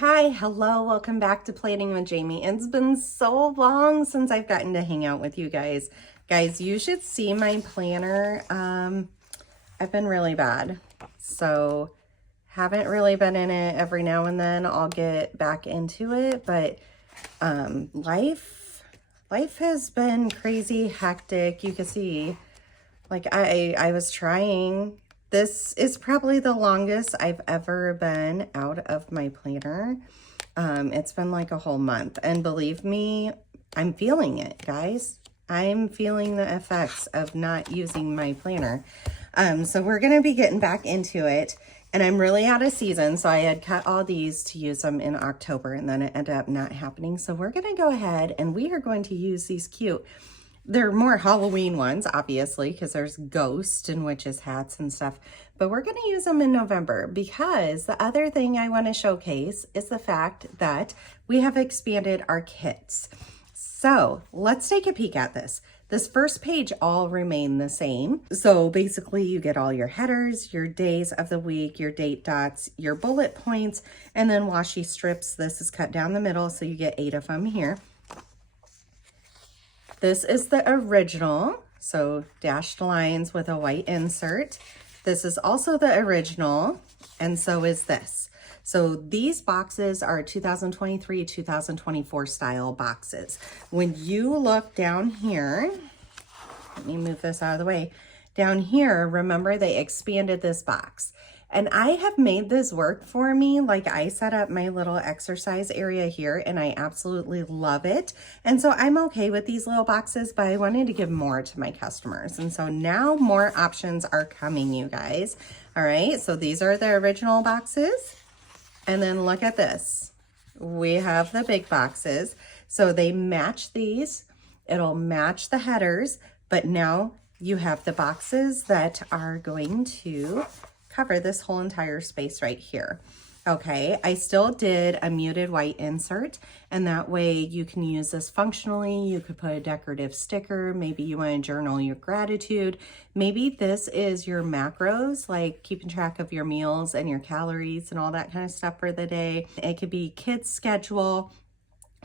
Hi, hello, welcome back to Planning with Jamie. It's been so long since I've gotten to hang out with you guys. Guys, you should see my planner. I've been really bad, so haven't really been in it. Every now and then I'll get back into it, but life has been crazy hectic. You can see, like I was trying. This is probably the longest I've ever been out of my planner. It's been like a whole month, and believe me, I'm feeling it, guys. I'm feeling the effects of not using my planner. So we're gonna be getting back into it, and I'm really out of season, so I had cut all these to use them in October, and then it ended up not happening. So we're gonna go ahead and we are going to use these cute, they're more Halloween ones, obviously, because there's ghost and witches hats and stuff, but we're going to use them in November because the other thing I want to showcase is the fact that we have expanded our kits. So let's take a peek at this. This first page all remain the same. So basically you get all your headers, your days of the week, your date dots, your bullet points, and then washi strips. This is cut down the middle, so you get 8 of them here. This is the original, so dashed lines with a white insert. This is also the original, and so is this. So these boxes are 2023, 2024 style boxes. When you look down here, let me move this out of the way. Down here, remember they expanded this box. And I have made this work for me. Like, I set up my little exercise area here and I absolutely love it. And so I'm okay with these little boxes, but I wanted to give more to my customers. And so now more options are coming, you guys. All right, so these are the original boxes. And then look at this. We have the big boxes. So they match these. It'll match the headers, but now you have the boxes that are going to cover this whole entire space right here. Okay, I still did a muted white insert, and that way you can use this functionally. You could put a decorative sticker. Maybe you want to journal your gratitude. Maybe this is your macros, like keeping track of your meals and your calories and all that kind of stuff for the day. It could be kids' schedule.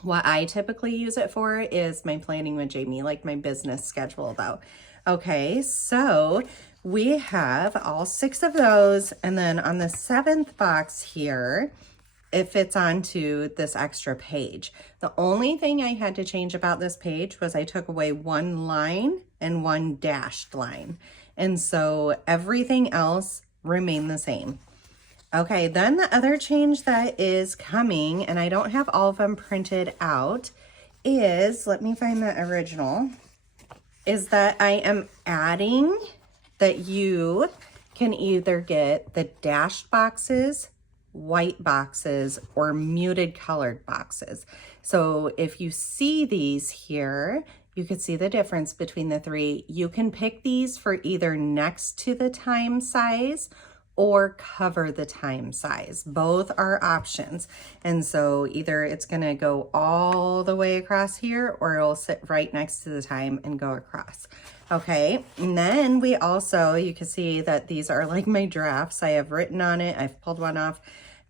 What I typically use it for is my Planning with Jamie, like my business schedule though. Okay, so we have all 6 of those, and then on the 7th box here, it fits onto this extra page. The only thing I had to change about this page was I took away 1 line and 1 dashed line. And so everything else remained the same. Okay, then the other change that is coming, and I don't have all of them printed out, is, let me find the original, is that I am adding that you can either get the dashed boxes, white boxes, or muted colored boxes. So if you see these here, you could see the difference between the 3. You can pick these for either next to the time size or cover the time size. Both are options. And so either it's gonna go all the way across here, or it'll sit right next to the time and go across. Okay, and then we also, you can see that these are like my drafts. I have written on it, I've pulled one off.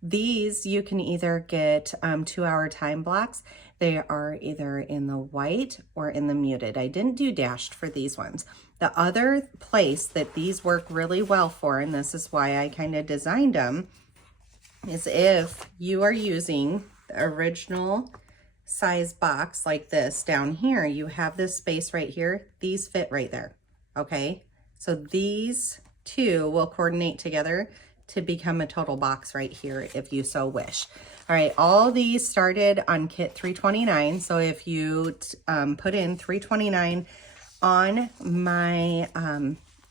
These you can either get 2-hour time blocks. They are either in the white or in the muted. I didn't do dashed for these ones. The other place that these work really well for, and this is why I kind of designed them, is if you are using the original size box like this down here, you have this space right here. These fit right there, okay? So these 2 will coordinate together to become a total box right here if you so wish. All right, all these started on kit 329. So if you put in 329 on my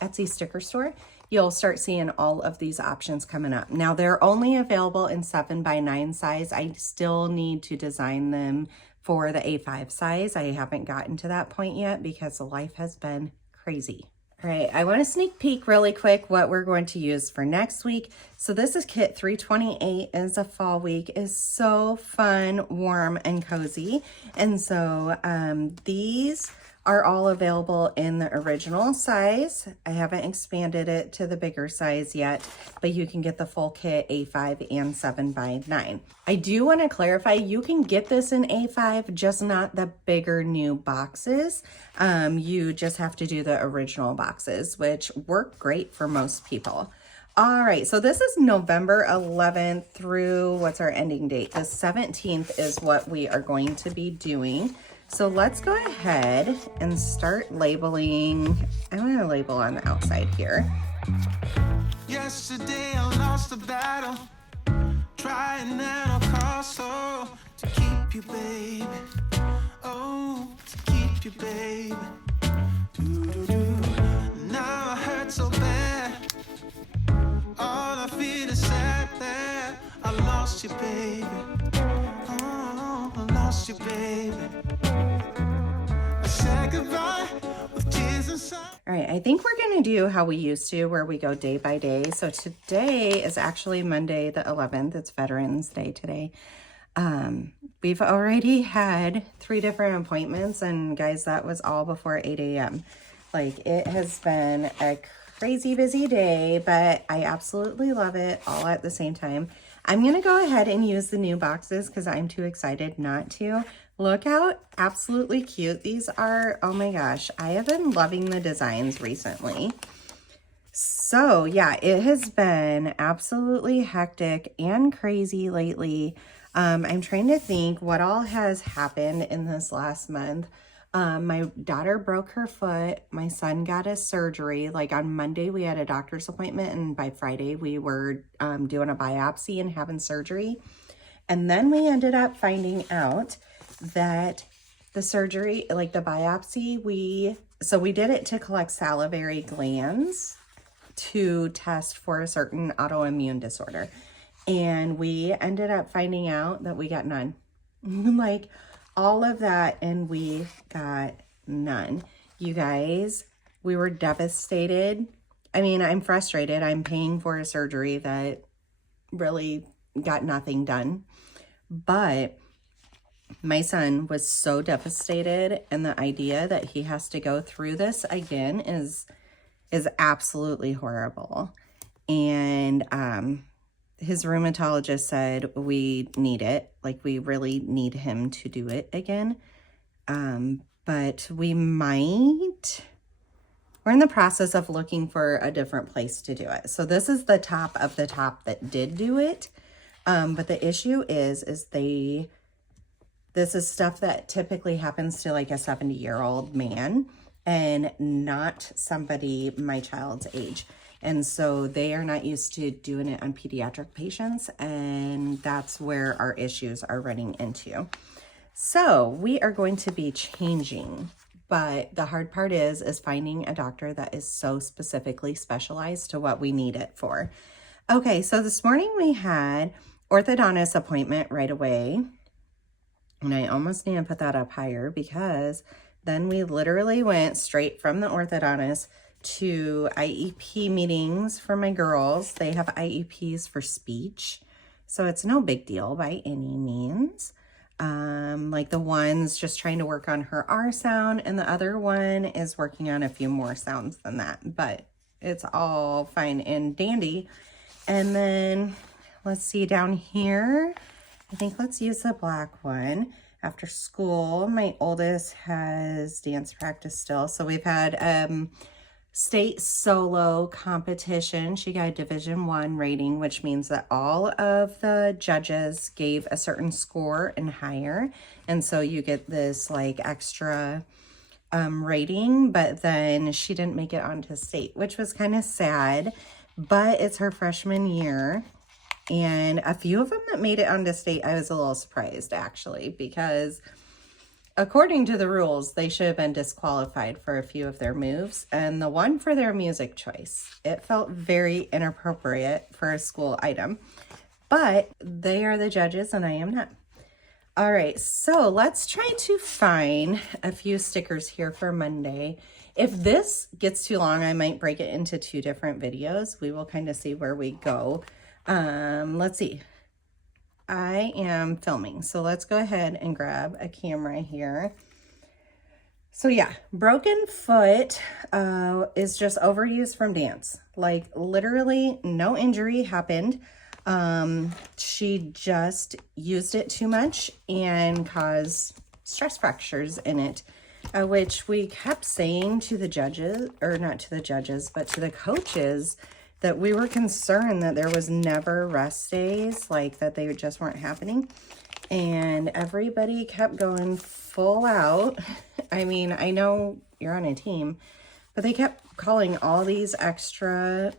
Etsy sticker store, you'll start seeing all of these options coming up. Now they're only available in 7x9 size. I still need to design them for the A5 size. I haven't gotten to that point yet because life has been crazy. All right, I want to sneak peek really quick what we're going to use for next week. So this is kit 328, is a fall week. Is so fun, warm, and cozy. And so these are all available in the original size. I haven't expanded it to the bigger size yet, but you can get the full kit A5 and 7x9. I do want to clarify, you can get this in A5, just not the bigger new boxes. You just have to do the original boxes, which work great for most people. All right, so this is November 11th through, what's our ending date? The 17th is what we are going to be doing. So let's go ahead and start labeling. I'm going to label on the outside here. Yesterday I lost the battle, trying at all costs, oh, to keep you, baby. Oh, to keep you, baby. Now I hurt so bad. All I feel is sad that I lost you, baby. Oh, I lost you, baby. I said goodbye with tears inside. All right, I think we're gonna do how we used to, where we go day by day. So today is actually Monday the 11th. It's Veterans Day today. We've already had 3 different appointments, and guys, that was all before 8 a.m. Like, it has been a crazy busy day, but I absolutely love it all at the same time. I'm gonna go ahead and use the new boxes because I'm too excited not to. Look how absolutely cute these are. Oh my gosh, I have been loving the designs recently. So yeah, it has been absolutely hectic and crazy lately. I'm trying to think what all has happened in this last month. My daughter broke her foot. My son got a surgery. Like on Monday, we had a doctor's appointment, and by Friday, we were doing a biopsy and having surgery. And then we ended up finding out that the surgery, like the biopsy, we did it to collect salivary glands to test for a certain autoimmune disorder. And we ended up finding out that we got none. Like, all of that, and we got none. You guys, we were devastated. I mean, I'm frustrated. I'm paying for a surgery that really got nothing done. But my son was so devastated, and the idea that he has to go through this again is absolutely horrible. And his rheumatologist said we need it, like we really need him to do it again. But we're in the process of looking for a different place to do it. So this is the top of the top that did do it. But the issue is this is stuff that typically happens to like a 70-year-old man and not somebody my child's age. And so they are not used to doing it on pediatric patients, and that's where our issues are running into. So we are going to be changing, but the hard part is finding a doctor that is so specifically specialized to what we need it for. Okay, so this morning we had orthodontist appointment right away, and I almost need to put that up higher because then we literally went straight from the orthodontist to IEP meetings for my girls. They have IEPs for speech, so it's no big deal by any means. Like the one's just trying to work on her R sound, and the other one is working on a few more sounds than that, but it's all fine and dandy. And then let's see down here, I think let's use the black one. After school, my oldest has dance practice still, so we've had state solo competition. She got a Division I rating, which means that all of the judges gave a certain score and higher. And so you get this like extra rating, but then she didn't make it onto state, which was kind of sad, but it's her freshman year. And a few of them that made it onto state, I was a little surprised actually, because according to the rules, they should have been disqualified for a few of their moves. And the one for their music choice, it felt very inappropriate for a school item. But they are the judges and I am not. All right, so let's try to find a few stickers here for Monday. If this gets too long, I might break it into 2 different videos. We will kind of see where we go. Let's see. I am filming, so let's go ahead and grab a camera here. So yeah, broken foot is just overuse from dance. Like literally no injury happened. She just used it too much and caused stress fractures in it, which we kept saying to the judges, or not to the judges, but to the coaches, that we were concerned that there was never rest days, like that they just weren't happening. And everybody kept going full out. I mean, I know you're on a team, but they kept calling all these extra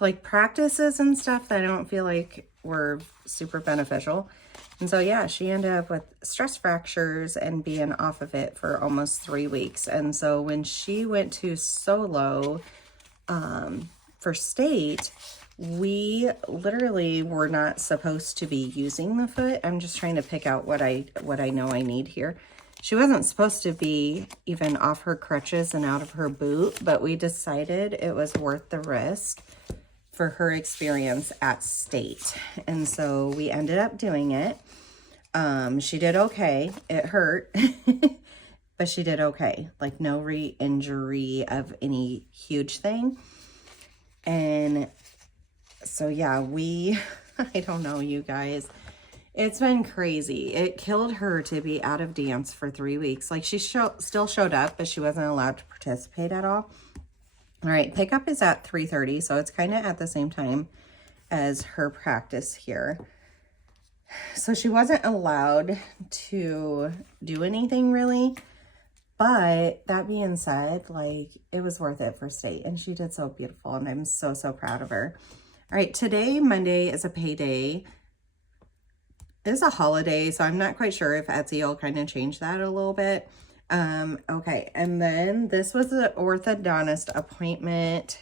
like practices and stuff that I don't feel like were super beneficial. And so yeah, she ended up with stress fractures and being off of it for almost 3 weeks. And so when she went to solo for state, we literally were not supposed to be using the foot. I'm just trying to pick out what I know I need here. She wasn't supposed to be even off her crutches and out of her boot, but we decided it was worth the risk for her experience at state. And so we ended up doing it. She did okay. It hurt, but she did okay. Like no re-injury of any huge thing. And so yeah, I don't know, you guys. It's been crazy. It killed her to be out of dance for 3 weeks. Like she still showed up, but she wasn't allowed to participate at all. All right, pickup is at 3:30, so it's kind of at the same time as her practice here. So she wasn't allowed to do anything really, but that being said, like it was worth it for state, and she did so beautiful, and I'm so, so proud of her. All right, today, Monday, is a payday. It's a holiday, so I'm not quite sure if Etsy will kind of change that a little bit. Okay, and then this was the orthodontist appointment,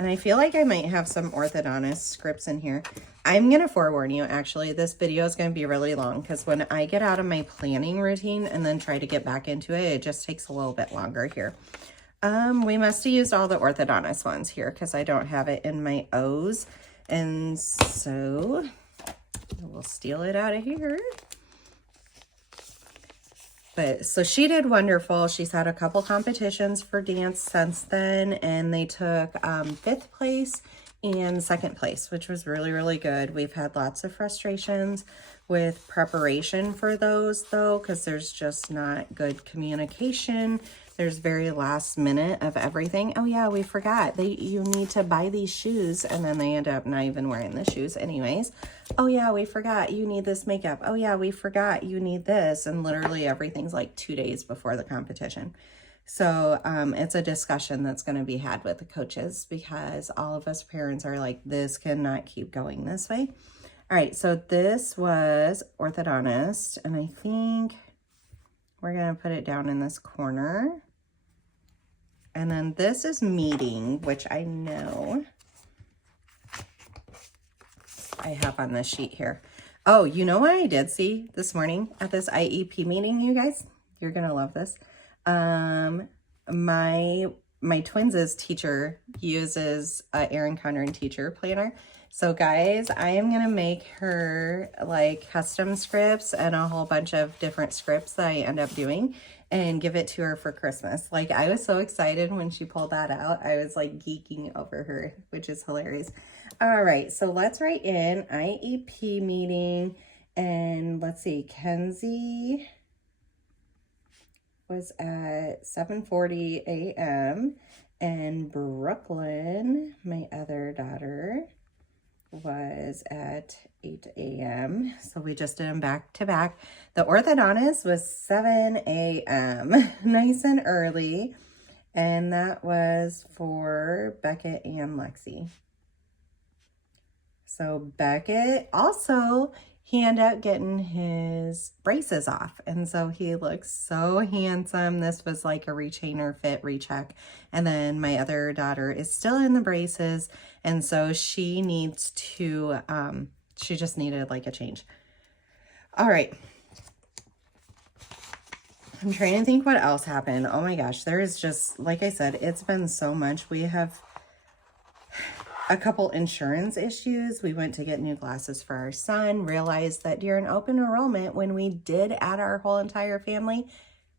and I feel like I might have some orthodontist scripts in here. I'm going to forewarn you, actually, this video is going to be really long because when I get out of my planning routine and then try to get back into it, it just takes a little bit longer here. We must have used all the orthodontist ones here because I don't have it in my O's, and so we'll steal it out of here. But so she did wonderful. She's had a couple competitions for dance since then, and they took 5th place and 2nd place, which was really, really good. We've had lots of frustrations with preparation for those though, because there's just not good communication. There's very last minute of everything. Oh yeah, we forgot. You need to buy these shoes, and then they end up not even wearing the shoes anyways. Oh yeah, we forgot you need this makeup. Oh yeah, we forgot you need this. And literally everything's like 2 days before the competition. So it's a discussion that's going to be had with the coaches because all of us parents are like, this cannot keep going this way. All right, so this was orthodontist, and I think we're going to put it down in this corner. And then this is meeting, which I know I have on this sheet here. Oh, you know what I did see this morning at this IEP meeting, you guys? You're going to love this. My twins' teacher uses Erin Condren teacher planner. So guys, I am going to make her like custom scripts and a whole bunch of different scripts that I end up doing and give it to her for Christmas. Like I was so excited when she pulled that out. I was like geeking over her, which is hilarious. All right, so let's write in IEP meeting, and let's see, Kenzie was at 7:40 a.m. and Brooklyn, my other daughter, was at 8 a.m. So we just did them back to back. The orthodontist was 7 a.m. nice and early, and that was for Beckett and Lexi. So Beckett also, he ended up getting his braces off, and so he looks so handsome. This was like a retainer fit recheck, and then my other daughter is still in the braces, and so she needs to she just needed like a change. All right, I'm trying to think what else happened. Oh my gosh, there is just, like I said, it's been so much. We have a couple insurance issues. We went to get new glasses for our son, realized that during open enrollment, when we did add our whole entire family,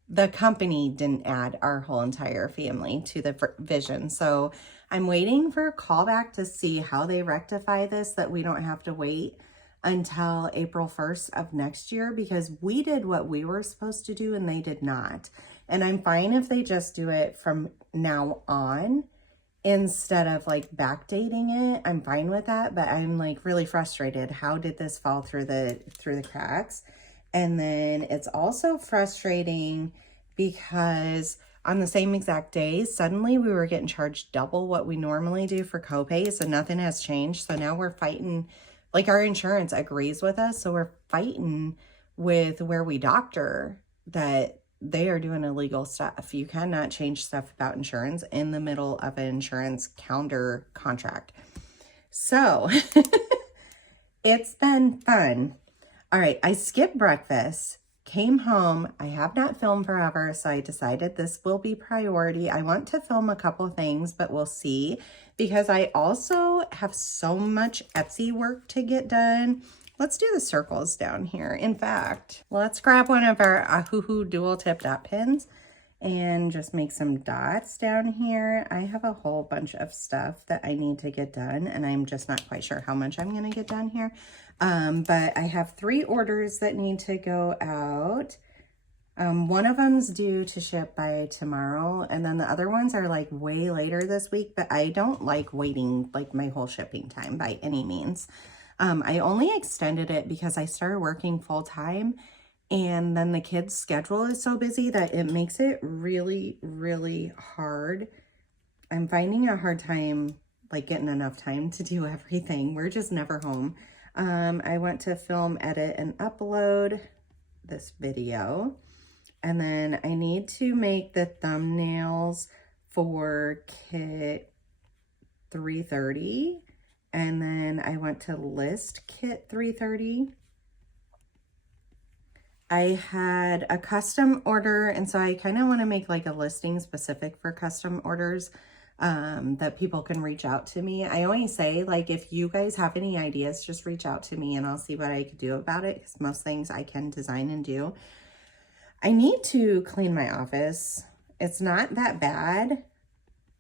the company didn't add our whole entire family to the vision. So I'm waiting for a callback to see how they rectify this, that we don't have to wait until April 1st of next year, because we did what we were supposed to do and they did not. And I'm fine if they just do it from now on instead of like backdating it. I'm fine with that, but I'm like really frustrated. How did this fall through the cracks? And then it's also frustrating because on the same exact day, suddenly we were getting charged double what we normally do for copays, so nothing has changed. So now we're fighting, like our insurance agrees with us, so we're fighting with where we doctor that they are doing illegal stuff. You cannot change stuff about insurance in the middle of an insurance calendar contract. So it's been fun. All right, I skipped breakfast, came home. I have not filmed forever, so I decided this will be priority. I want to film a couple things, but we'll see, because I also have so much Etsy work to get done. Let's do the circles down here. In fact, let's grab one of our Ahuhu dual tip dot pins and just make some dots down here. I have a whole bunch of stuff that I need to get done, and I'm just not quite sure how much I'm gonna get done here. But I have 3 orders that need to go out. One of them's due to ship by tomorrow, and then the other ones are like way later this week, but I don't like waiting like my whole shipping time by any means. I only extended it because I started working full time, and then the kids' schedule is so busy that it makes it really, really hard. I'm finding a hard time like getting enough time to do everything. We're just never home. I want to film, edit, and upload this video. And then I need to make the thumbnails for kit 330. And then I want to list kit 330. I had a custom order, and so I kind of want to make like a listing specific for custom orders that people can reach out to me. I always say, like, if you guys have any ideas, just reach out to me and I'll see what I could do about it, because most things I can design and do. I need to clean my office. It's not that bad.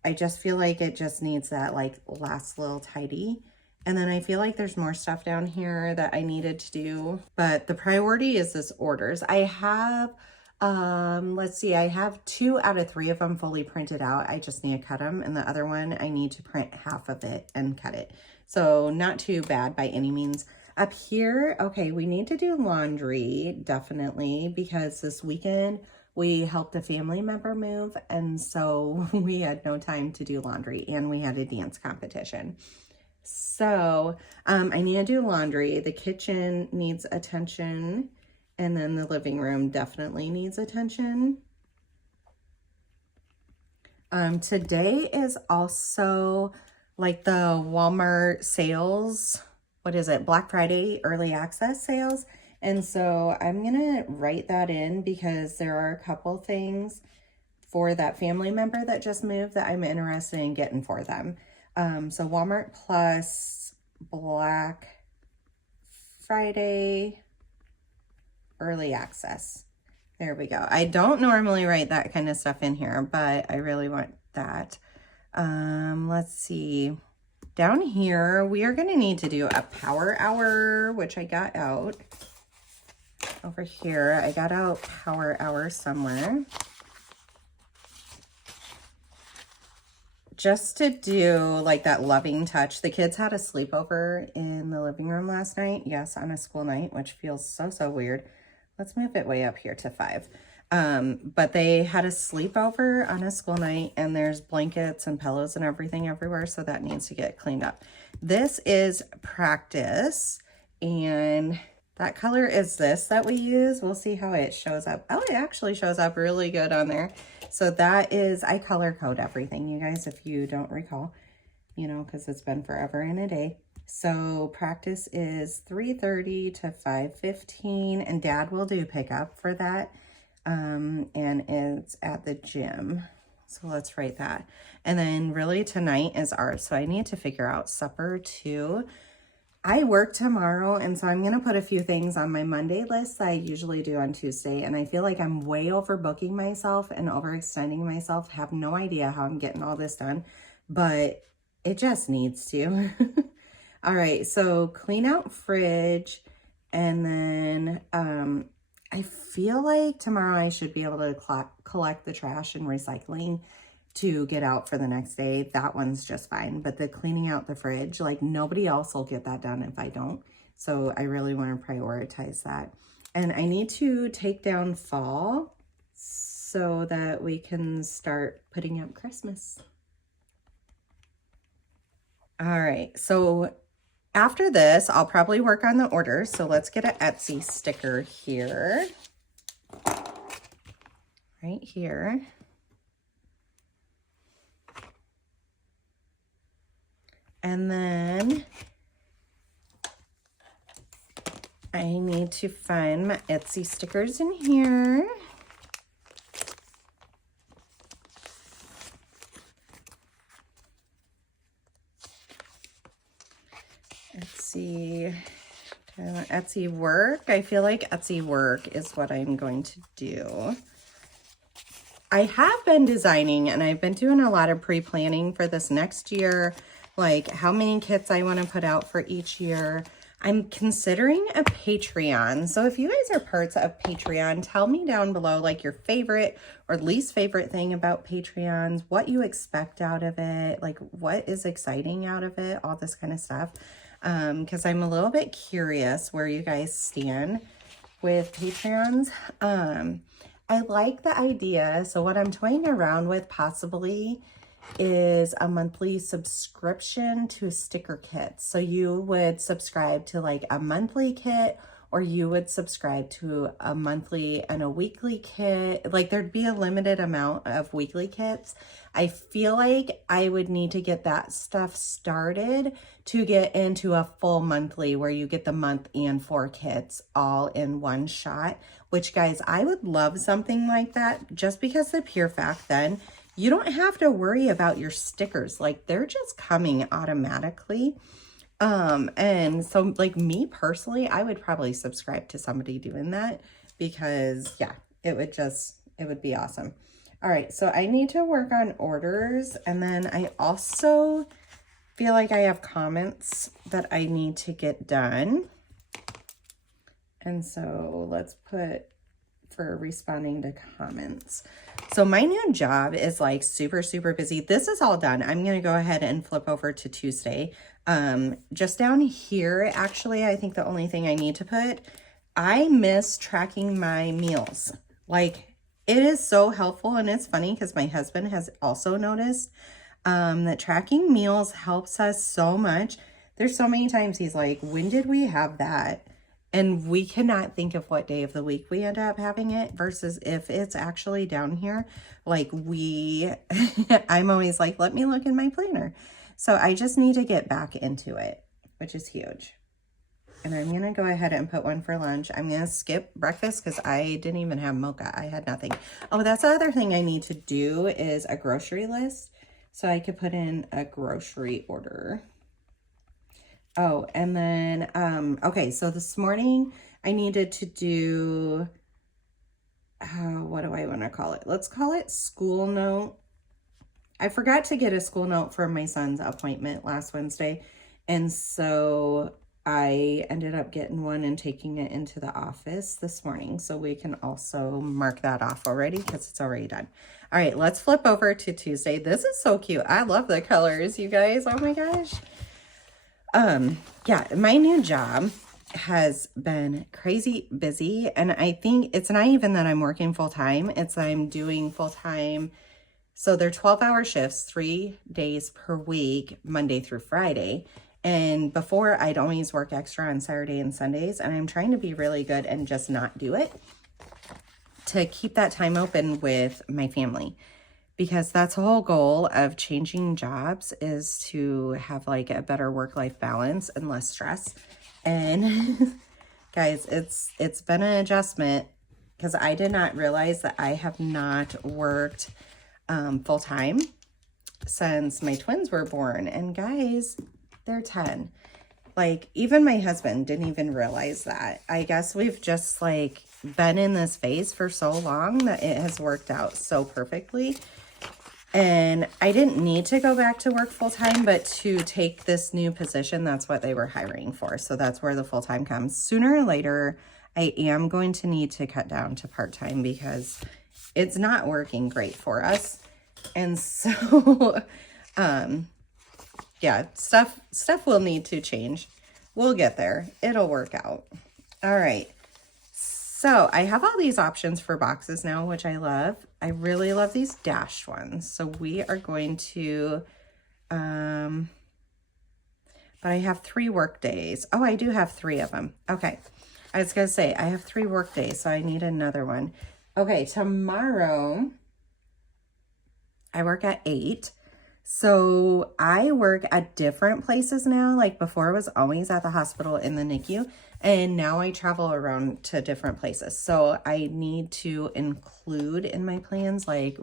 I just feel like it just needs that like last little tidy. And then I feel like there's more stuff down here that I needed to do, but the priority is this orders. I have, let's see, I have 2 out of 3 of them fully printed out. I just need to cut them. And the other one, I need to print half of it and cut it. So not too bad by any means. Up here, okay, we need to do laundry, definitely, because this weekend we helped a family member move, and so we had no time to do laundry, and we had a dance competition. So I need to do laundry. The kitchen needs attention, and then the living room definitely needs attention. Today is also like the Walmart sales. What is it? Black Friday early access sales. And so I'm gonna write that in because there are a couple things for that family member that just moved that I'm interested in getting for them. So Walmart Plus Black Friday early access. There we go. I don't normally write that kind of stuff in here, but I really want that. Let's see. Down here, we are going to need to do a power hour, which I got out. Over here, I got out power hour somewhere. Just to do like that loving touch. The kids had a sleepover in the living room last night. Yes, on a school night, which feels so weird. Let's move it way up here to 5. But they had a sleepover on a school night, and there's blankets and pillows and everything everywhere, so that needs to get cleaned up. This is Practice, and that color is this that we use. We'll see how it shows up. Oh, it actually shows up really good on there. So that is, I color code everything, you guys, if you don't recall, you know, because it's been forever and a day. So Practice is 3:30 to 5:15, and Dad will do pickup for that. And it's at the gym. So let's write that. And then really tonight is ours. So I need to figure out supper too. I work tomorrow, and so I'm going to put a few things on my Monday list that I usually do on Tuesday. And I feel like I'm way overbooking myself and overextending myself. Have no idea how I'm getting all this done, but it just needs to. All right, so clean out fridge, and then I feel like tomorrow I should be able to collect the trash and recycling to get out for the next day. That one's just fine. But the cleaning out the fridge, like nobody else will get that done if I don't. So I really want to prioritize that. And I need to take down fall so that we can start putting up Christmas. All right, so after this, I'll probably work on the orders. So let's get an Etsy sticker here. Right here. And then I need to find my Etsy stickers in here. Etsy work. I feel like Etsy work is what I'm going to do. I have been designing, and I've been doing a lot of pre-planning for this next year, like how many kits I want to put out for each year. I'm considering a Patreon. So if you guys are parts of Patreon, tell me down below like your favorite or least favorite thing about Patreons, what you expect out of it, like what is exciting out of it, all this kind of stuff. Because I'm a little bit curious where you guys stand with Patreons. I like the idea. So what I'm toying around with possibly is a monthly subscription to sticker kits. So you would subscribe to like a monthly kit, or you would subscribe to a monthly and a weekly kit. Like there'd be a limited amount of weekly kits. I feel like I would need to get that stuff started to get into a full monthly where you get the month and 4 kits all in one shot, which guys, I would love something like that, just because the pure fact then you don't have to worry about your stickers. Like they're just coming automatically. And so like me personally, I would probably subscribe to somebody doing that because yeah, it would be awesome. All right. So I need to work on orders. And then I also feel like I have comments that I need to get done. And so let's put for responding to comments. So my new job is like super, super busy. This is all done. I'm going to go ahead and flip over to Tuesday. Just down here, actually, I think the only thing I need to put, I miss tracking my meals. Like it is so helpful. And it's funny because my husband has also noticed that tracking meals helps us so much. There's so many times he's like, when did we have that? And we cannot think of what day of the week we end up having it versus if it's actually down here, like I'm always like, let me look in my planner. So I just need to get back into it, which is huge. And I'm going to go ahead and put one for lunch. I'm going to skip breakfast because I didn't even have mocha. I had nothing. Oh, that's the other thing I need to do is a grocery list. So I could put in a grocery order. Oh, and then, okay, so this morning I needed to do, what do I want to call it? Let's call it school note. I forgot to get a school note for my son's appointment last Wednesday. And so I ended up getting one and taking it into the office this morning. So we can also mark that off already because it's already done. All right, let's flip over to Tuesday. This is so cute. I love the colors, you guys. Oh my gosh. Yeah, my new job has been crazy busy, and I think it's not even that I'm working full time, it's I'm doing full time. So they're 12-hour shifts, 3 days per week, Monday through Friday. And before I'd always work extra on Saturday and Sundays, and I'm trying to be really good and just not do it to keep that time open with my family. Because that's the whole goal of changing jobs is to have like a better work-life balance and less stress. And guys, it's been an adjustment because I did not realize that I have not worked full-time since my twins were born. And guys, they're 10. Like, even my husband didn't even realize that. I guess we've just, like, been in this phase for so long that it has worked out so perfectly. And I didn't need to go back to work full-time, but to take this new position, that's what they were hiring for. So that's where the full-time comes. Sooner or later, I am going to need to cut down to part-time because it's not working great for us. And so, yeah, stuff will need to change. We'll get there. It'll work out. All right. So I have all these options for boxes now, which I love. I really love these dashed ones. So we are going to, but I have 3 work days. Oh, I do have 3 of them. Okay. I was going to say, I have 3 work days, so I need another one. Okay, tomorrow, I work at 8. So I work at different places now. Like before, I was always at the hospital in the NICU. And now I travel around to different places. So I need to include in my plans, like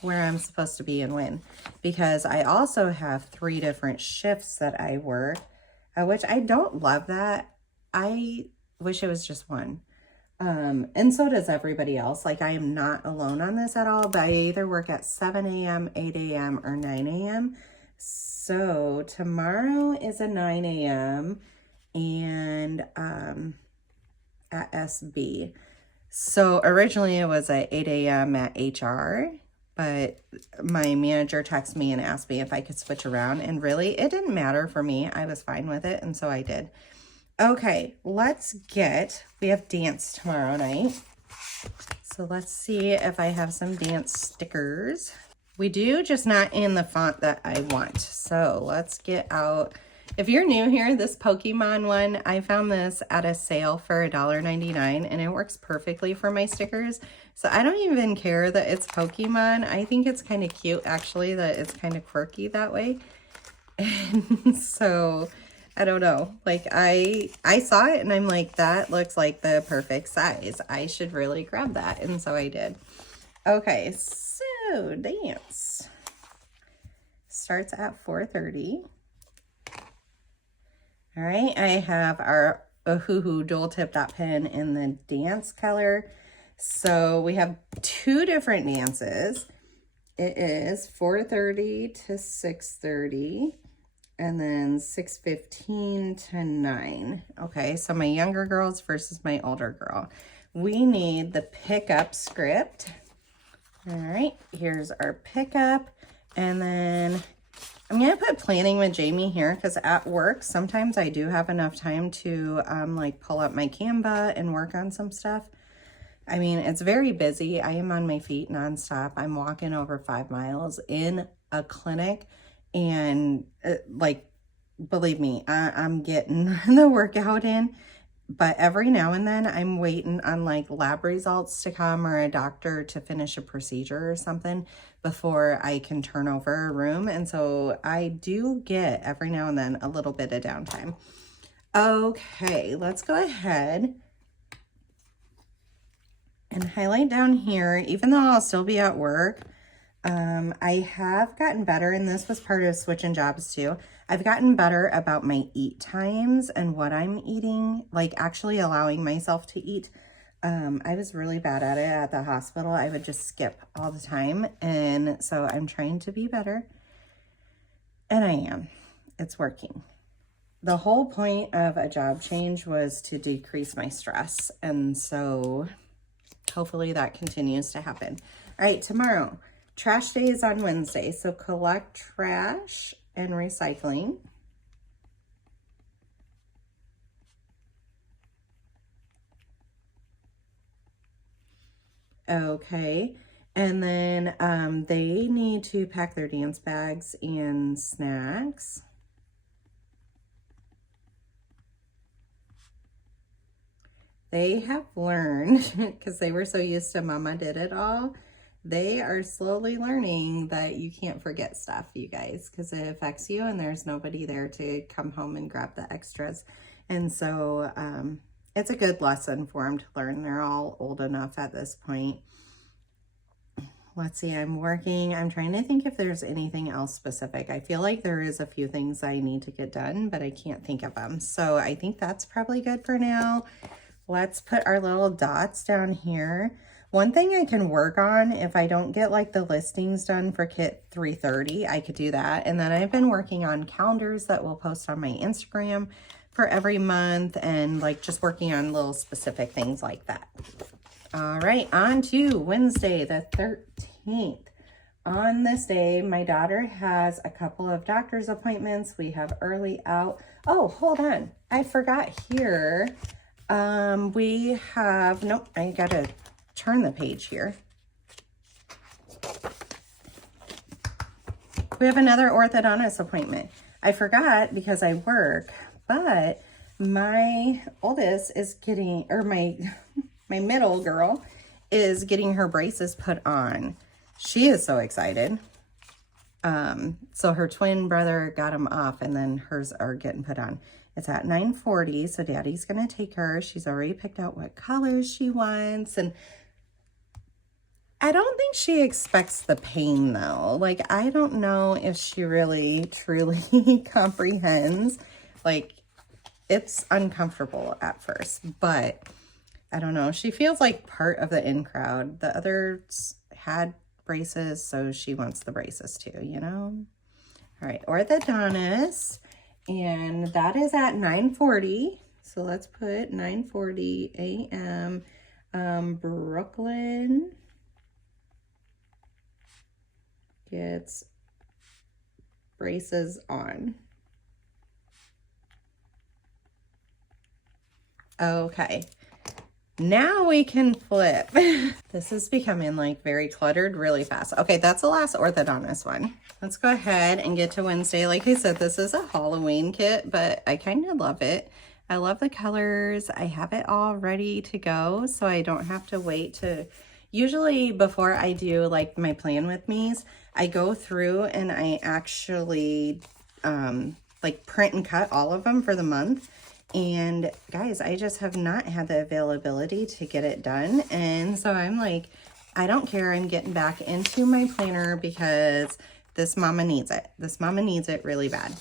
where I'm supposed to be and when. Because I also have 3 different shifts that I work, which I don't love that. I wish it was just one. And so does everybody else. Like I am not alone on this at all, but I either work at 7 a.m., 8 a.m., or 9 a.m. So tomorrow is a 9 a.m. and at SB. So originally it was at 8 a.m. at HR, but my manager texted me and asked me if I could switch around, and really it didn't matter for me. I was fine with it, and so I did. Okay, we have dance tomorrow night. So let's see if I have some dance stickers. We do, just not in the font that I want. So let's get out. If you're new here, this Pokemon one, I found this at a sale for $1.99 and it works perfectly for my stickers. So I don't even care that it's Pokemon. I think it's kind of cute actually that it's kind of quirky that way. And so I don't know, like I saw it and I'm like, that looks like the perfect size. I should really grab that. And so I did. Okay, so dance starts at 4:30. All right, I have our Ohuhu dual tip dot pen in the dance color. So we have 2 different dances. It is 4:30 to 6:30. And then 6:15 to 9. Okay, so my younger girls versus my older girl. We need the pickup script. All right, here's our pickup. And then I'm going to put planning with Jamie here because at work, sometimes I do have enough time to like pull up my Canva and work on some stuff. I mean, it's very busy. I am on my feet nonstop. I'm walking over 5 miles in a clinic. And like, believe me, I'm getting the workout in, but every now and then I'm waiting on like lab results to come or a doctor to finish a procedure or something before I can turn over a room. And so I do get every now and then a little bit of downtime. Okay, let's go ahead and highlight down here, even though I'll still be at work. I have gotten better, and this was part of switching jobs too. I've gotten better about my eat times and what I'm eating, like actually allowing myself to eat. I was really bad at it at the hospital. I would just skip all the time. And so I'm trying to be better. And I am. It's working. The whole point of a job change was to decrease my stress. And so hopefully that continues to happen. All right, tomorrow. Trash day is on Wednesday, so collect trash and recycling. Okay, and then they need to pack their dance bags and snacks. They have learned, because they were so used to Mama did it all, they are slowly learning that you can't forget stuff, you guys, because it affects you and there's nobody there to come home and grab the extras. And so it's a good lesson for them to learn. They're all old enough at this point. let's see, I'm trying to think if there's anything else specific. I feel like there is a few things I need to get done, but I can't think of them. So I think that's probably good for now. Let's put our little dots down here. One thing I can work on, if I don't get like the listings done for kit 330, I could do that. And then I've been working on calendars that we'll post on my Instagram for every month, and like just working on little specific things like that. All right, on to Wednesday the 13th. On this day, my daughter has a couple of doctor's appointments. We have early out. Oh, hold on. I forgot here. We have, nope, I gotta turn the page here. We have another orthodontist appointment. I forgot because I work, but my oldest is getting, or my middle girl is getting her braces put on. She is so excited. So her twin brother got them off, and then hers are getting put on. It's at 9:40, so Daddy's gonna take her. She's already picked out what colors she wants, and I don't think she expects the pain though. Like, I don't know if she really truly comprehends. Like, it's uncomfortable at first, but I don't know. She feels like part of the in crowd. The others had braces, so she wants the braces too, you know? All right, orthodontist, and that is at 9:40. So let's put 9:40 a.m. Brooklyn gets braces on. Okay, now we can flip. This is becoming like very cluttered really fast. Okay, that's the last orthodontist one. Let's go ahead and get to Wednesday. Like I said, this is a Halloween kit, but I kind of love it. I love the colors. I have it all ready to go, so I don't have to wait to, usually before I do like my plan with me's, I go through and I actually like print and cut all of them for the month. And guys, I just have not had the availability to get it done. And so I'm like, I don't care. I'm getting back into my planner because this mama needs it. This mama needs it really bad.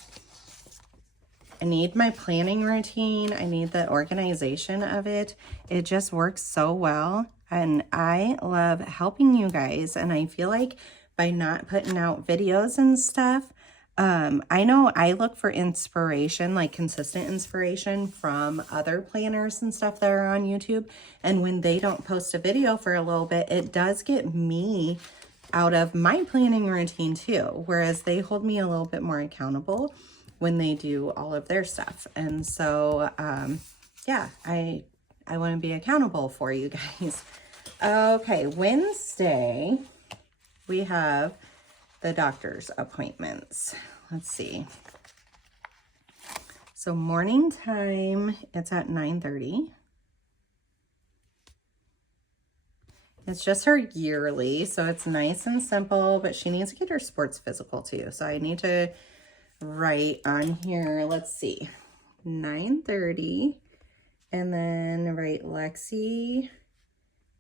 I need my planning routine. I need the organization of it. It just works so well. And I love helping you guys. And I feel like by not putting out videos and stuff, I know I look for inspiration, like consistent inspiration from other planners and stuff that are on YouTube. And when they don't post a video for a little bit, it does get me out of my planning routine too. Whereas they hold me a little bit more accountable when they do all of their stuff. And so, yeah, I want to be accountable for you guys. Okay, Wednesday, we have the doctor's appointments. Let's see. So morning time, it's at 9:30. It's just her yearly, so it's nice and simple, but she needs to get her sports physical too. So I need to write on here, let's see, 9:30, and then write Lexi,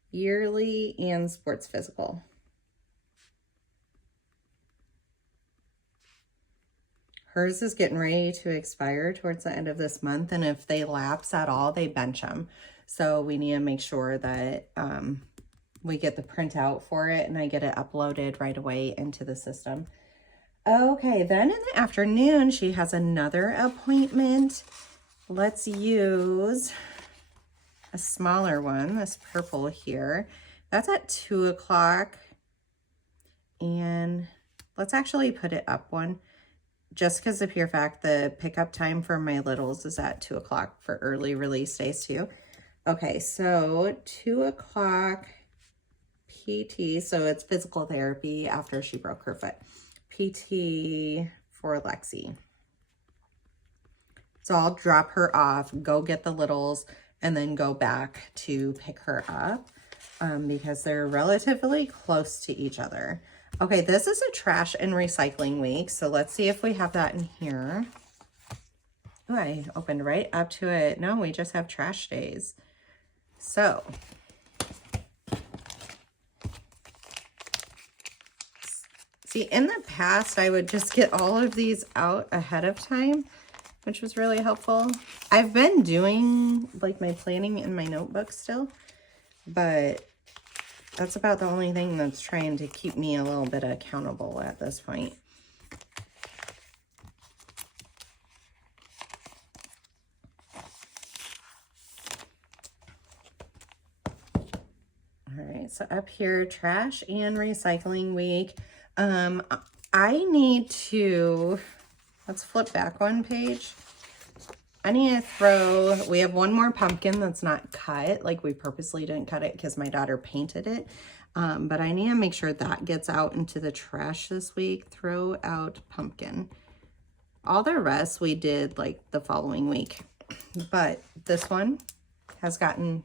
yearly, and sports physical. Hers is getting ready to expire towards the end of this month, and if they lapse at all, they bench them. So we need to make sure that we get the printout for it and I get it uploaded right away into the system. Okay, then in the afternoon, she has another appointment. Let's use a smaller one, this purple here. That's at 2 o'clock. And let's actually put it up one, just because of pure fact, the pickup time for my littles is at 2 o'clock for early release days too. Okay, so 2 o'clock PT, so it's physical therapy after she broke her foot. PT for Lexi. So I'll drop her off, go get the littles, and then go back to pick her up because they're relatively close to each other. Okay, this is a trash and recycling week, so let's see if we have that in here. Oh, I opened right up to it. No, we just have trash days. So See, in the past, I would just get all of these out ahead of time, which was really helpful. I've been doing like my planning in my notebook still, but that's about the only thing that's trying to keep me a little bit accountable at this point. All right, so up here, trash and recycling week. I need to, let's flip back one page. I need to throw, we have one more pumpkin that's not cut, like we purposely didn't cut it because my daughter painted it. But I need to make sure that gets out into the trash this week. Throw out pumpkin. All the rest we did like the following week. But this one has gotten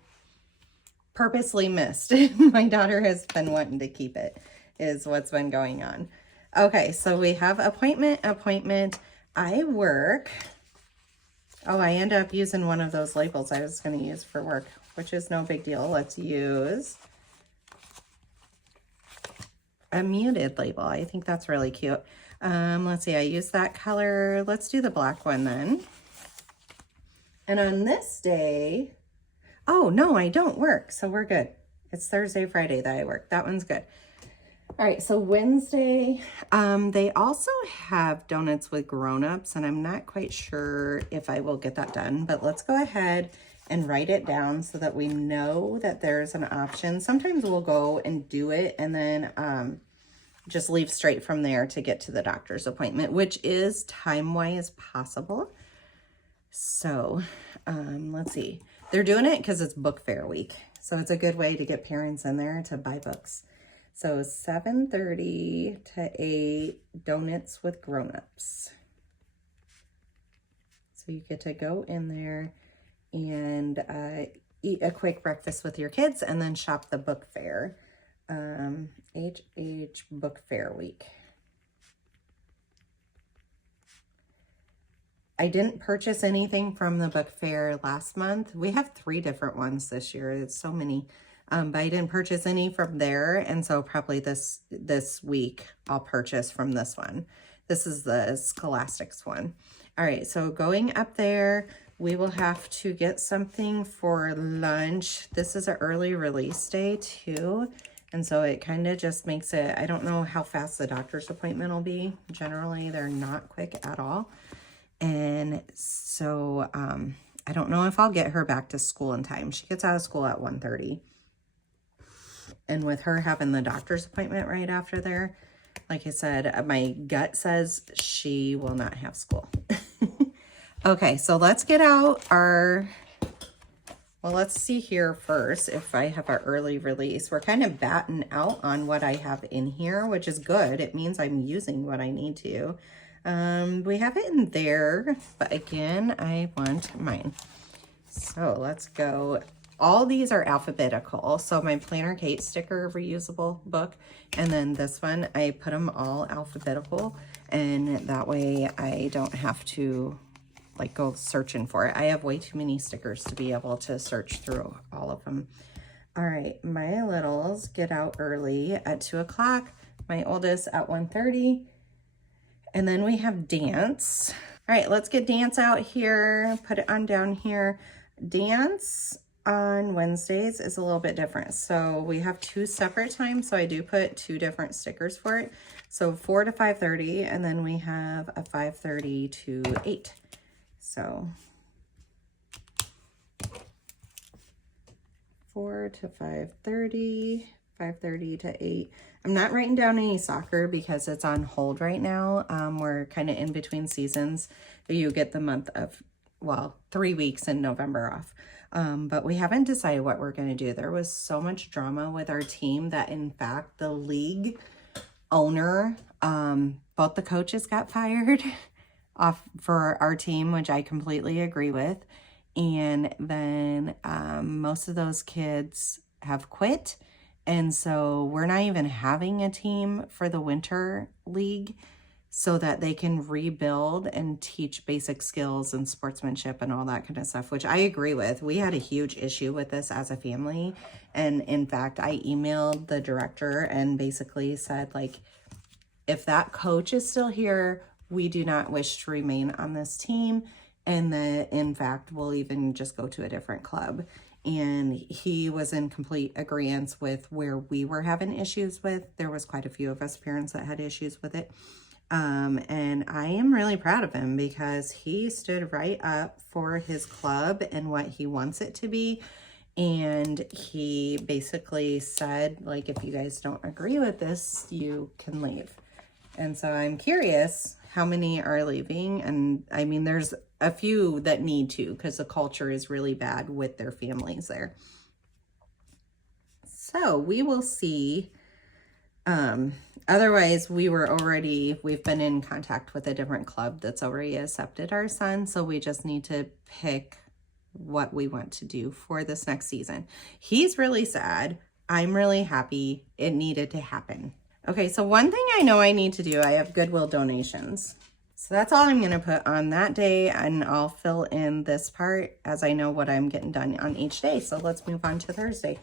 purposely missed. My daughter has been wanting to keep it, is what's been going on. Okay, so we have appointment. I work. Oh, I end up using one of those labels I was going to use for work, which is no big deal. Let's use a muted label. I think that's really cute. Let's see, I use that color. Let's do the black one then. And on this day, oh, no, I don't work, so we're good. It's Thursday, Friday that I work. That one's good. All right, so Wednesday, they also have donuts with grown-ups, and I'm not quite sure if I will get that done, but let's go ahead and write it down so that we know that there's an option. Sometimes we'll go and do it and then just leave straight from there to get to the doctor's appointment, which is time-wise possible. So let's see. They're doing it because it's book fair week. So it's a good way to get parents in there to buy books. So 7:30 to 8, donuts with grown-ups. So you get to go in there and eat a quick breakfast with your kids and then shop the book fair. HH Book Fair Week. I didn't purchase anything from the book fair last month. We have 3 different ones this year. It's so many. But I didn't purchase any from there. And so probably this week I'll purchase from this one. This is the Scholastics one. All right, so going up there, we will have to get something for lunch. This is an early release day too. And so it kind of just makes it, I don't know how fast the doctor's appointment will be. Generally, they're not quick at all. And so I don't know if I'll get her back to school in time. She gets out of school at 1:30. And with her having the doctor's appointment right after there, like I said, my gut says she will not have school. Okay, so let's get out our, well, let's see here first if I have our early release. We're kind of batting out on what I have in here, which is good. It means I'm using what I need to. We have it in there, but again, I want mine. So let's go. All these are alphabetical. So my Planner Kate sticker reusable book, and then this one, I put them all alphabetical, and that way I don't have to like go searching for it. I have way too many stickers to be able to search through all of them. All right, my littles get out early at 2 o'clock. My oldest at 1:30. And then we have dance. All right, let's get dance out here. Put it on down here. Dance on Wednesdays is a little bit different. So we have 2 separate times. So I do put 2 different stickers for it. So 4 to 5:30, and then we have a 5:30 to 8. So 4 to 5:30, 5:30 to 8. I'm not writing down any soccer because it's on hold right now. We're kind of in between seasons. You get the month of, well, 3 weeks in November off. But we haven't decided what we're going to do. There was so much drama with our team that, in fact, the league owner, both the coaches got fired off for our team, which I completely agree with. And then most of those kids have quit. And so we're not even having a team for the winter league so that they can rebuild and teach basic skills and sportsmanship and all that kind of stuff, which I agree with. We had a huge issue with this as a family. And in fact, I emailed the director and basically said, like, if that coach is still here, we do not wish to remain on this team, and that in fact we'll even just go to a different club. And he was in complete agreement with where we were having issues with. There was quite a few of us parents that had issues with it. And I am really proud of him because he stood right up for his club and what he wants it to be. And he basically said, like, if you guys don't agree with this, you can leave. And so I'm curious how many are leaving. And I mean, there's a few that need to, because the culture is really bad with their families there. So we will see. Otherwise, we've been in contact with a different club that's already accepted our son. So we just need to pick what we want to do for this next season. He's really sad. I'm really happy. It needed to happen. Okay, so one thing I know I need to do, I have Goodwill donations. So that's all I'm going to put on that day, and I'll fill in this part as I know what I'm getting done on each day. So let's move on to Thursday.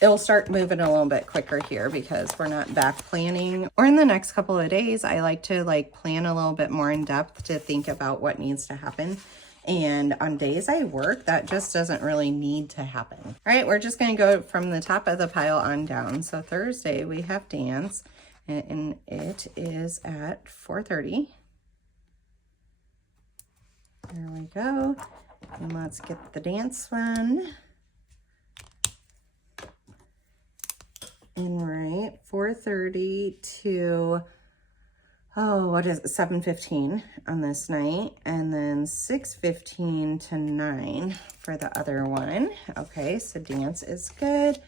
It'll start moving a little bit quicker here because we're not back planning. Or in the next couple of days, I like to plan a little bit more in depth to think about what needs to happen. And on days I work, that just doesn't really need to happen. All right, we're just going to go from the top of the pile on down. So Thursday we have dance, and it is at 4:30. There we go. And let's get the dance one. And right, 4:30 to, what is it, 7:15 on this night, and then 6:15 to 9 for the other one. Okay, so dance is good.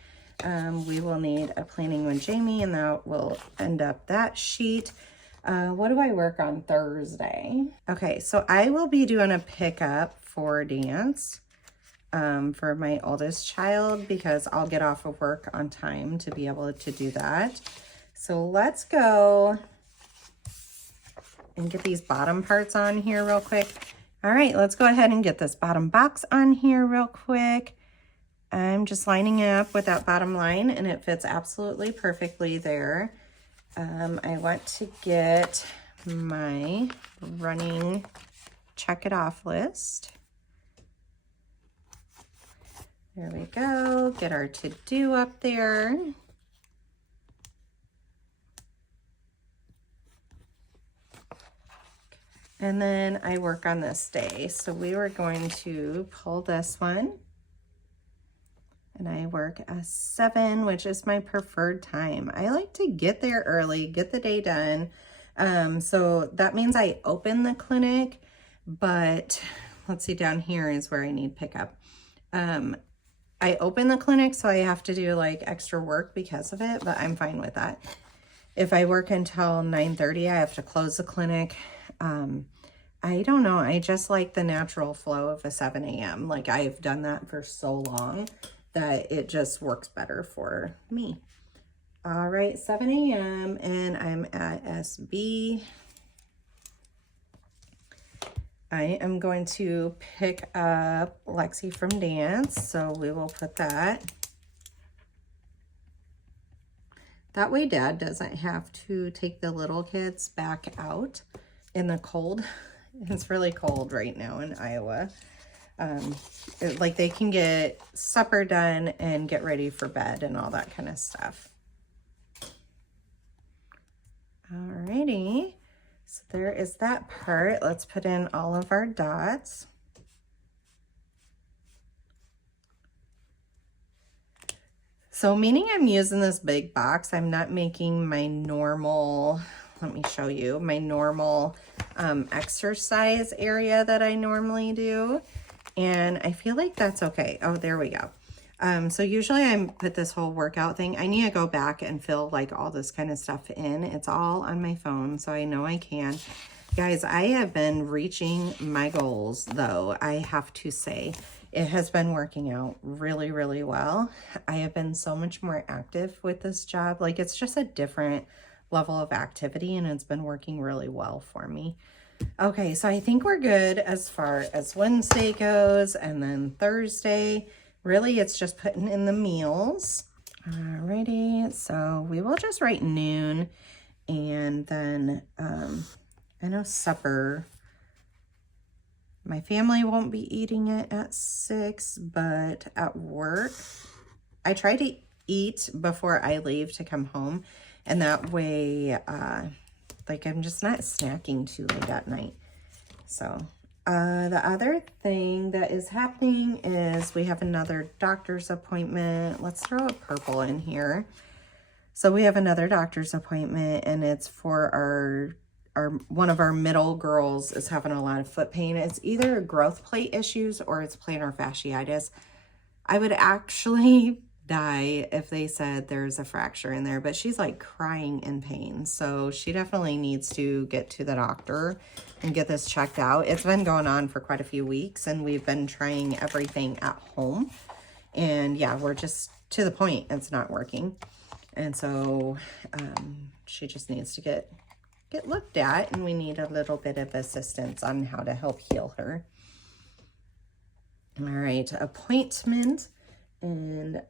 We will need a planning with Jamie, and that will end up that sheet. What do I work on Thursday? Okay, so I will be doing a pickup for dance. For my oldest child, because I'll get off of work on time to be able to do that. So let's go and get these bottom parts on here real quick. All right, let's go ahead and get this bottom box on here real quick. I'm just lining it up with that bottom line, and it fits absolutely perfectly there. I want to get my running check it off list. There we go. Get our to-do up there. And then I work on this day. So we were going to pull this one. And I work a 7, which is my preferred time. I like to get there early, get the day done. So that means I open the clinic, but let's see, down here is where I need pickup. I open the clinic, so I have to do extra work because of it, but I'm fine with that. If I work until 9:30, I have to close the clinic. I don't know. I just like the natural flow of a 7 a.m. I've done that for so long that it just works better for me. All right, 7 a.m. and I'm at SB. I am going to pick up Lexi from dance, so we will put that. That way Dad doesn't have to take the little kids back out in the cold. It's really cold right now in Iowa. They can get supper done and get ready for bed and all that kind of stuff. Alrighty. So there is that part. Let's put in all of our dots. So meaning I'm using this big box, I'm not making my normal, let me show you, my normal exercise area that I normally do. And I feel like that's okay. Oh, there we go. So usually I put this whole workout thing. I need to go back and fill all this kind of stuff in. It's all on my phone, so I know I can. Guys, I have been reaching my goals, though. I have to say, it has been working out really, really well. I have been so much more active with this job. It's just a different level of activity, and it's been working really well for me. Okay, so I think we're good as far as Wednesday goes, and then Thursday. Really, it's just putting in the meals. Alrighty, so we will just write noon, And then I know supper, my family won't be eating it at 6, but at work, I try to eat before I leave to come home. And that way, like I'm just not snacking too late at night. So the other thing that is happening is we have another doctor's appointment. Let's throw a purple in here. So we have another doctor's appointment, and it's for our one of our middle girls is having a lot of foot pain. It's either growth plate issues or it's plantar fasciitis. I would actually die if they said there's a fracture in there, but she's like crying in pain. So she definitely needs to get to the doctor and get this checked out. It's been going on for quite a few weeks, and we've been trying everything at home. And yeah, we're just to the point it's not working. And so she just needs to get looked at, and we need a little bit of assistance on how to help heal her. All right, appointment. And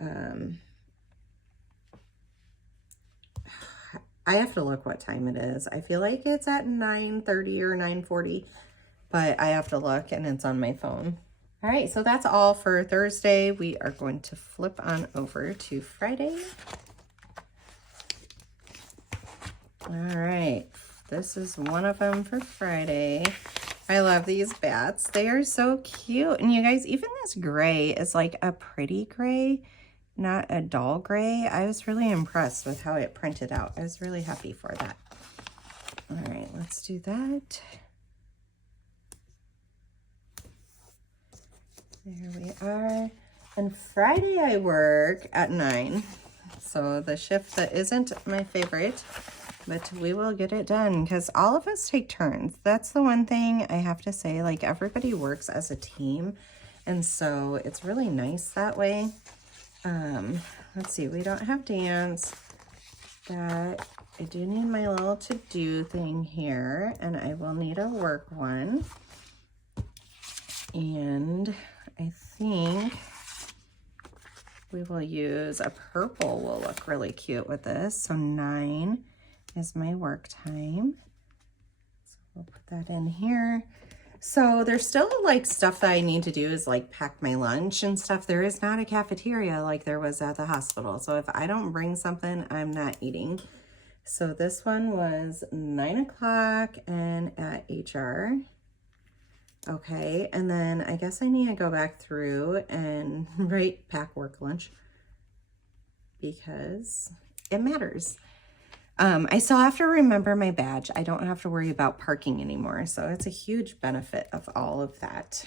I have to look what time it is. I feel like it's at 9:30 or 9:40, but I have to look, and it's on my phone. All right, so that's all for Thursday. We are going to flip on over to Friday. All right, this is one of them for Friday. I love these bats. They are so cute. And you guys, even this gray is like a pretty gray, not a dull gray. I was really impressed with how it printed out. I was really happy for that. All right, let's do that. There we are. And Friday I work at 9. So the shift that isn't my favorite, but we will get it done because all of us take turns. That's the one thing I have to say, like everybody works as a team. And so it's really nice that way. Let's see, we don't have dance. That I do need my little to-do thing here, and I will need a work one. And I think we will use a purple will look really cute with this. So 9 is my work time. So we'll put that in here. So there's still like stuff that I need to do is like pack my lunch and stuff. There is not a cafeteria like there was at the hospital. So if I don't bring something, I'm not eating. So this one was 9 o'clock and at HR. Okay, and then I guess I need to go back through and pack work lunch because it matters. I still have to remember my badge. I don't have to worry about parking anymore. So it's a huge benefit of all of that.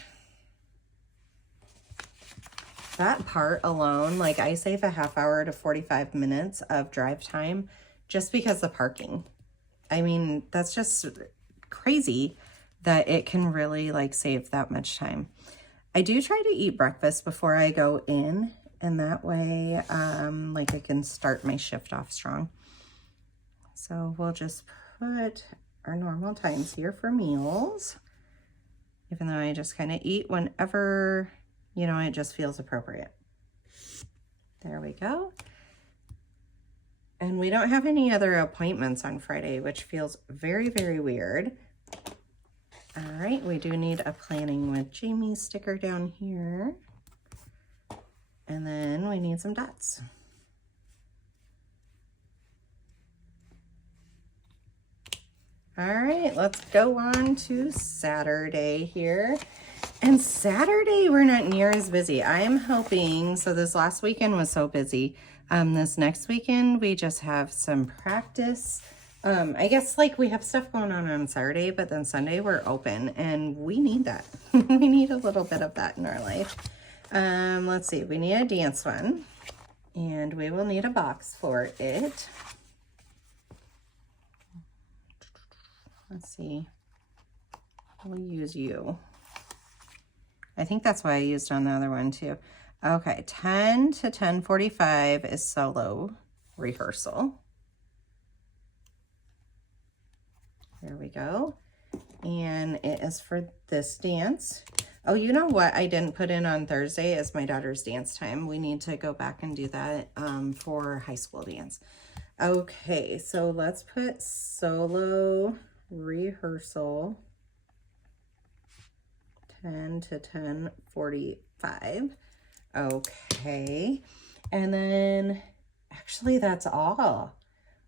That part alone, like I save a half hour to 45 minutes of drive time just because of parking. I mean, that's just crazy that it can really like save that much time. I do try to eat breakfast before I go in, and that way like I can start my shift off strong. So we'll just put our normal times here for meals, even though I just kind of eat whenever, you know, it just feels appropriate. There we go. And we don't have any other appointments on Friday, which feels very, very weird. All right, we do need a Planning with Jamie sticker down here. And then we need some dots. All right, let's go on to Saturday here. And Saturday, we're not near as busy. I am hoping, so this last weekend was so busy. This next weekend, we just have some practice. I guess like we have stuff going on Saturday, but then Sunday we're open, and we need that. We need a little bit of that in our life. Let's see, we need a dance one, and we will need a box for it. Let's see, we'll use you. I think that's why I used on the other one too. Okay, 10 to 10:45 is solo rehearsal. There we go. And it is for this dance. Oh, you know what I didn't put in on Thursday is my daughter's dance time. We need to go back and do that for high school dance. Okay, so let's put solo rehearsal 10 to 10:45. Okay, and then actually that's all.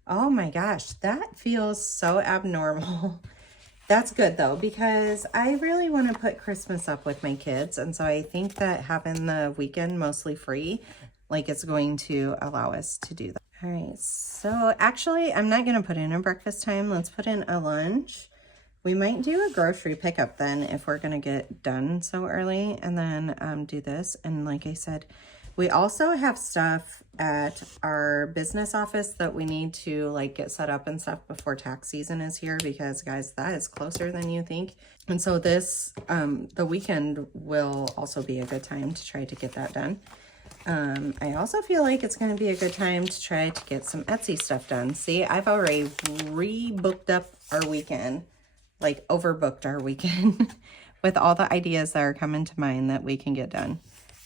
Oh my gosh, that feels so abnormal. That's good though, because I really want to put Christmas up with my kids. And so I think that having the weekend mostly free, like it's going to allow us to do that. All right, so actually I'm not going to put in a breakfast time. Let's put in a lunch. We might do a grocery pickup then if we're going to get done so early, and then do this. And like I said, we also have stuff at our business office that we need to like get set up and stuff before tax season is here, because guys, that is closer than you think. And so this, the weekend will also be a good time to try to get that done. I also feel like it's going to be a good time to try to get some Etsy stuff done. See, I've already rebooked up our weekend, like overbooked our weekend with all the ideas that are coming to mind that we can get done.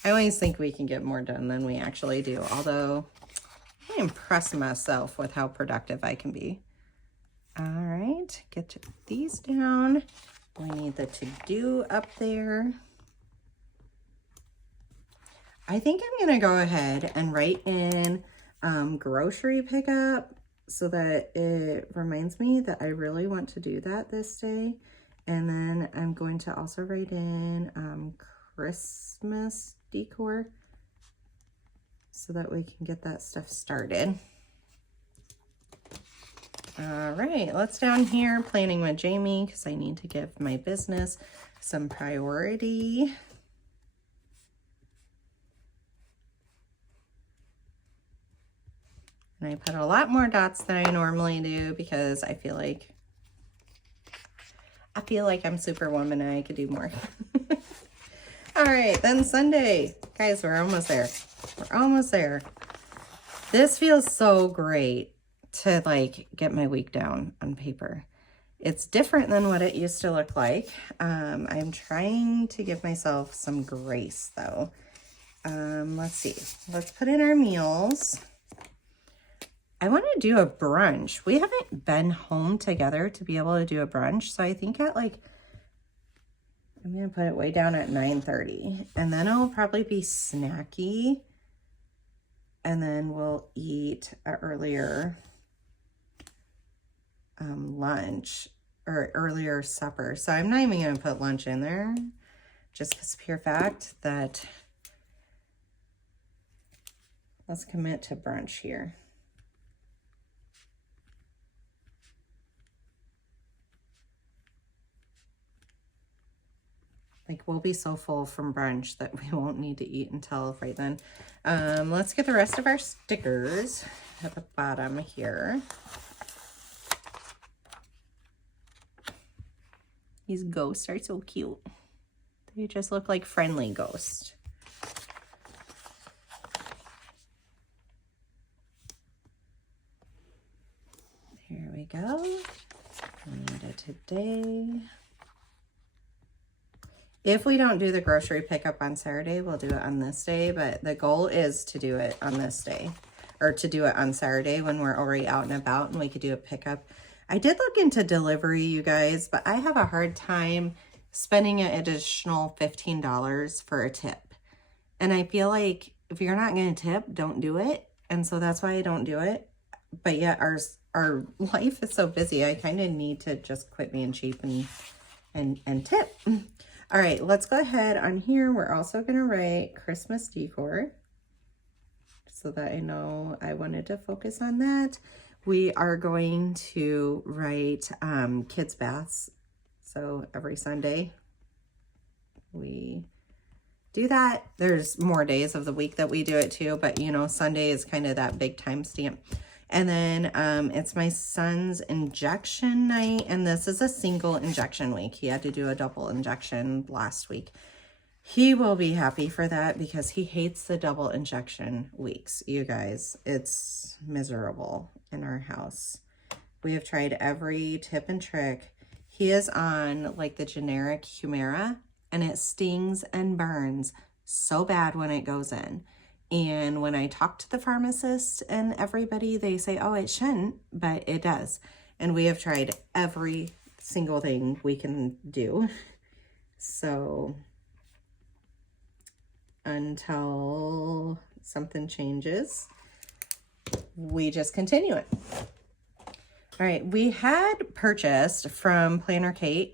I always think we can get more done than we actually do, although I impress myself with how productive I can be. All right, get these down. We need the to-do up there. I think I'm gonna go ahead and write in grocery pickup so that it reminds me that I really want to do that this day. And then I'm going to also write in Christmas decor so that we can get that stuff started. All right, let's down here planning with Jamie, because I need to give my business some priority. And I put a lot more dots than I normally do because I feel like I'm Superwoman and I could do more. All right, then Sunday. Guys, we're almost there. We're almost there. This feels so great to like get my week down on paper. It's different than what it used to look like. I'm trying to give myself some grace though. Let's see. Let's put in our meals. I want to do a brunch. We haven't been home together to be able to do a brunch. So I think at like, I'm going to put it way down at 9:30. And then it'll probably be snacky. And then we'll eat an earlier lunch or earlier supper. So I'm not even going to put lunch in there. Just because pure fact that let's commit to brunch here. Like we'll be so full from brunch that we won't need to eat until right then. Let's get the rest of our stickers at the bottom here. These ghosts are so cute. They just look like friendly ghosts. Here we go. We need it today. If we don't do the grocery pickup on Saturday, we'll do it on this day, but the goal is to do it on this day, or to do it on Saturday when we're already out and about and we could do a pickup. I did look into delivery, you guys, but I have a hard time spending an additional $15 for a tip. And I feel like if you're not going to tip, don't do it. And so that's why I don't do it. But yet our life is so busy. I kind of need to just quit being cheap and tip. All right, let's go ahead on here. We're also going to write Christmas decor so that I know I wanted to focus on that. We are going to write kids baths. So every Sunday we do that. There's more days of the week that we do it too, but you know, Sunday is kind of that big time stamp. And then it's my son's injection night, and this is a single injection week. He had to do a double injection last week. He will be happy for that because he hates the double injection weeks, you guys. It's miserable in our house. We have tried every tip and trick. He is on like the generic Humira, and it stings and burns so bad when it goes in. And when I talk to the pharmacist and everybody, they say, oh, it shouldn't, but it does. And we have tried every single thing we can do. So until something changes, we just continue it. All right, we had purchased from Planner Kate,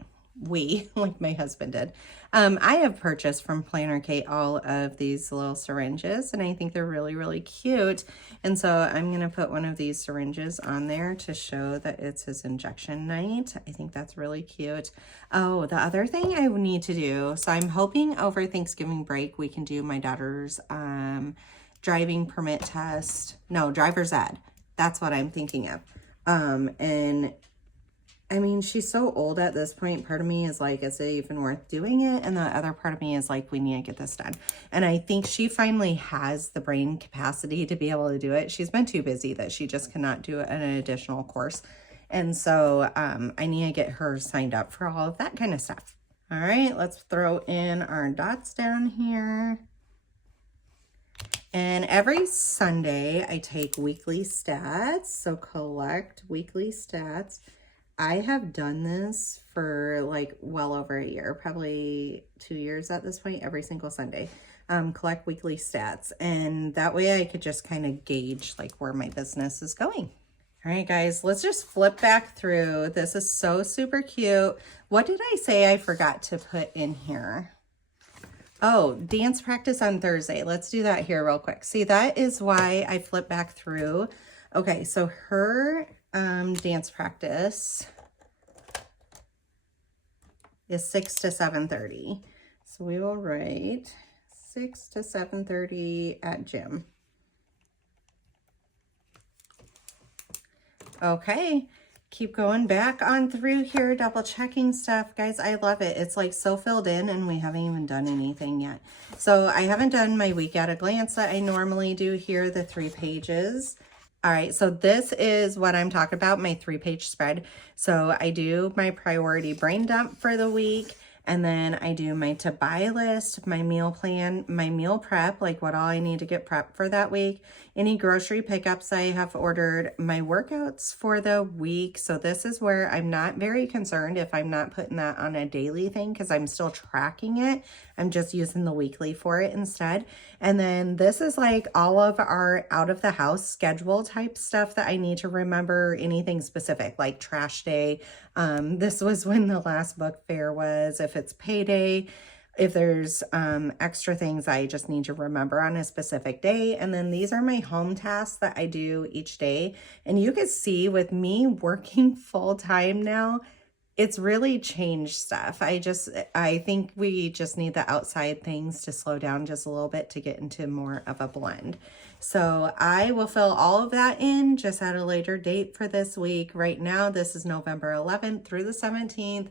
like my husband did. I have purchased from Planner Kate all of these little syringes, and I think they're really, really cute. And so I'm going to put one of these syringes on there to show that it's his injection night. I think that's really cute. Oh, the other thing I need to do, so I'm hoping over Thanksgiving break we can do my daughter's driving permit test. No, driver's ed. That's what I'm thinking of. And I mean, she's so old at this point. Part of me is like, is it even worth doing it? And the other part of me is like, we need to get this done. And I think she finally has the brain capacity to be able to do it. She's been too busy that she just cannot do an additional course. And so I need to get her signed up for all of that kind of stuff. All right, let's throw in our dots down here. And every Sunday, I take weekly stats, so collect weekly stats. I have done this for like well over a year, probably 2 years at this point, every single Sunday. Collect weekly stats, and that way I could just kind of gauge like where my business is going. All right, guys, let's just flip back through. This is so super cute. What did I say I forgot to put in here? Oh, dance practice on Thursday. Let's do that here real quick. See, that is why I flip back through. Okay, so her dance practice is 6 to 7:30. So we will write 6 to 7:30 at gym. Okay. Keep going back on through here, double checking stuff. Guys, I love it. It's like so filled in and we haven't even done anything yet. So I haven't done my week at a glance that I normally do here, the 3 pages. All right, so this is what I'm talking about, my 3-page spread. So I do my priority brain dump for the week, and then I do my to buy list, my meal plan, my meal prep, like what all I need to get prepped for that week, any grocery pickups I have ordered, my workouts for the week. So this is where I'm not very concerned if I'm not putting that on a daily thing because I'm still tracking it. I'm just using the weekly for it instead. And then this is like all of our out of the house schedule type stuff that I need to remember, anything specific like trash day. This was when the last book fair was, if it's payday, if there's extra things I just need to remember on a specific day. And then these are my home tasks that I do each day. And you can see with me working full time now, it's really changed stuff. I think we just need the outside things to slow down just a little bit to get into more of a blend. So I will fill all of that in just at a later date for this week. Right now, this is November 11th through the 17th.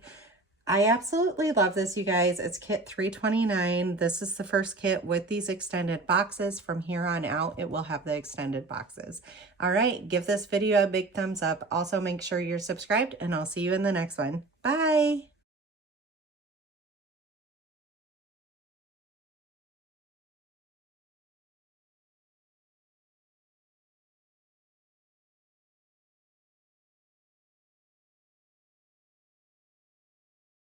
I absolutely love this, you guys. It's kit 329. This is the first kit with these extended boxes. From here on out, it will have the extended boxes. All right, give this video a big thumbs up. Also, make sure you're subscribed, and I'll see you in the next one. Bye.